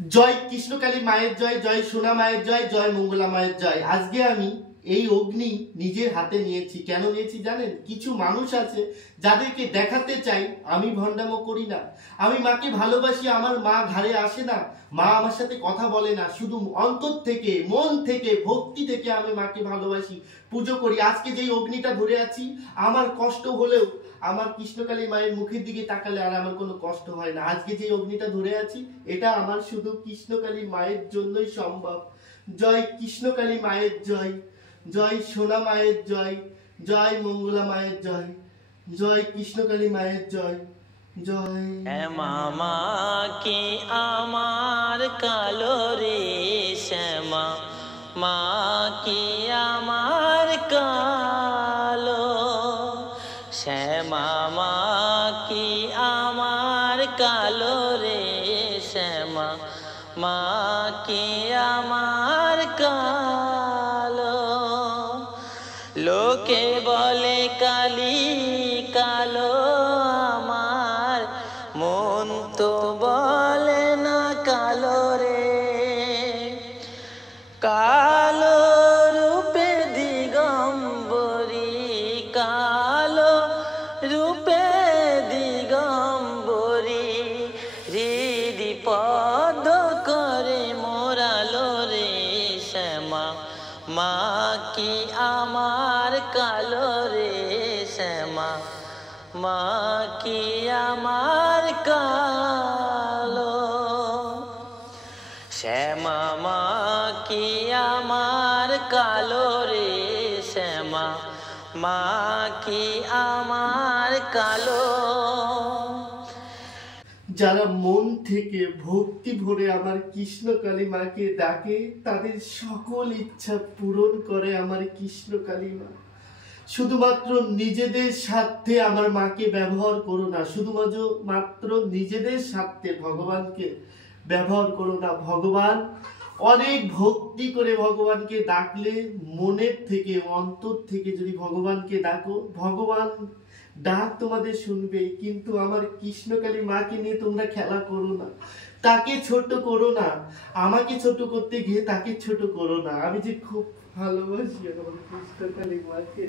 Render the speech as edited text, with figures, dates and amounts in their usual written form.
জয় কৃষ্ণকালী মায়ের জয়, জয় সোনা মায়ের জয়, জয় মঙ্গলা মায়ের জয়। আজকে আমি এই অগ্নি নিজের হাতে নিয়েছি। কেন নিয়েছি জানেন? কিছু মানুষ আছে যাদেরকে দেখাতে চাই আমি ভণ্ডামো করি না, আমি মাকে ভালোবাসি, আমার মা ঘাড়ে আসে না, মা আমার সাথে কথা বলে না, শুধু অন্তর থেকে, মন থেকে, ভক্তি থেকে আমি মাকে ভালোবাসি, পুজো করি। আজকে যেই অগ্নিটা ধরে আছি, আমার কষ্ট হলেও আমার কৃষ্ণকালী মায়ের মুখের দিকে তাকালে আর আমার কোনো কষ্ট হয় না। আজকে যে অগ্নিটা ধরে আছি, এটা আমার শুধু কৃষ্ণকালী মায়ের জন্যই সম্ভব। জয় কৃষ্ণকালী মায়ের জয়, জয় সোনা মায়ের জয়, জয় মঙ্গলা মায়ের জয়, জয় কৃষ্ণকালী মায়ের জয়, জয়। মামা কি আমার কালো রে শ্যামা, মা কি আমার কালো, শ্যামা মা কি আমার কালো রে শ্যামা, মা কি আমার কালো। লোকে বলে কালী কালো আমার, মন তো বলে না কালো রে। কালো রূপে দিগম্বরী, কালো রূপে দিগম্বরী, হৃদি পদ করে মোরালো রে শ্যামা, মা কি আমার কালো রে শ্যামা, মা কি আমার কালো, শ্যামা মা কি আমার কালো রে শ্যামা, মা কি আমার কালো। যারা মন থেকে ভক্তি ভরে আমার কৃষ্ণকালী মাকে ডাকে, তাদের সকল ইচ্ছা পূরণ করে আমার কৃষ্ণকালী মা। শুধুমাত্র নিজেদের স্বার্থে আমার মাকে ব্যবহার করো না, শুধুমাত্র নিজেদের স্বার্থে ভগবানকে ব্যবহার করো না। ভগবান অনেক ভক্তি করে ভগবানকে ডাকলে, মনের থেকে, অন্তর থেকে যদি ভগবানকে ডাকো, ভগবান ডাক তোমাদের শুনবে। কিন্তু আমার কৃষ্ণকালী মাকে নিয়ে তোমরা খেলা করো না, তাকে ছোট করো না, আমাকে ছোট করতে গিয়ে তাকে ছোট করো না। আমি যে খুব ভালোবাসি আমার কৃষ্ণকালী মাকে।